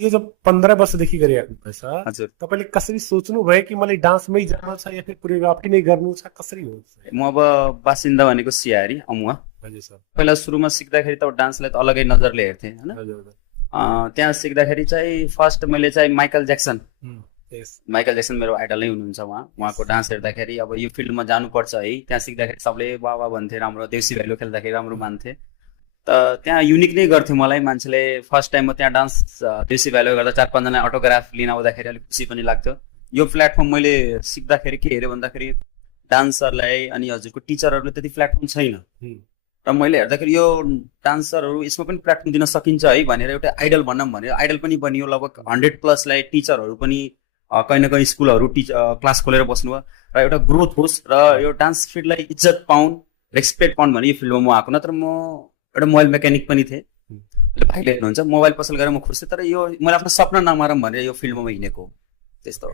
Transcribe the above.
यो जब 15 वर्षदेखि गरिराख्नुभएछ, हजुर तपाईँले कसरी सोच्नुभयो कि मलाई डान्समै जानु छ या फिर कोरियोग्राफी नै गर्नु छ, कसरी हो? म अब बासिन्दा भनेको सियारी अमुवा। हजुर सर। पहिला सुरुमा सिक्दाखेरि त डान्सलाई त अलगै नजरले हेर्थेँ होइन। हजुर हजुर। त्यहाँ सिक्दाखेरि चाहिँ फर्स्ट मैले चाहिँ माइकल ज्याक्सन यस। माइकल ज्याक्सन मेरो आइडल नै हुनुहुन्छ। उहाँको डान्स हेर्दाखेरि अब यो फिल्डमा जानुपर्छ है, त्यहाँ सिक्दाखेरि सबले वाह वाह भन्थे, राम्रो देउसी भैलो खेल्दाखेरि राम्रो मान्थे। त त्यहाँ युनिक नै गर्थ्यो मलाई मान्छेले। फर्स्ट टाइम म त्यहाँ डान्स देउसी भैलो गर्दा 4-5 जना अटोग्राफ लिन आउँदाखेरि अलिक खुसी पनि लाग्थ्यो। यो प्लेटफर्म मैले सिक्दाखेरि के हेऱ्यो भन्दाखेरि डान्सरलाई अनि हजुरको टिचरहरूले त्यति प्लेटफर्म छैन। र मैले हेर्दाखेरि यो डान्सरहरू यसमा पनि प्लेटफर्म दिन सकिन्छ है भनेर एउटा आइडल भनौँ भनेर आइडल पनि बनियो। लगभग 100+ टिचरहरू पनि कहीँ न कहीँ स्कुलहरू क्लास खोलेर बस्नुभयो र एउटा ग्रोथ होस् र यो डान्स फिल्डलाई इज्जत पाउन्, रेस्पेक्ट पाउन् भने यो फिल्डमा म आएको। नत्र म एउटा मोबाइल मेकानिक पनि थिएँ। भाइले हेर्नुहुन्छ मोबाइल पसल गरेर म खुसी, तर यो मैले आफ्नो सपना नमारौँ भनेर यो फिल्डमा हिँडेको त्यस्तो।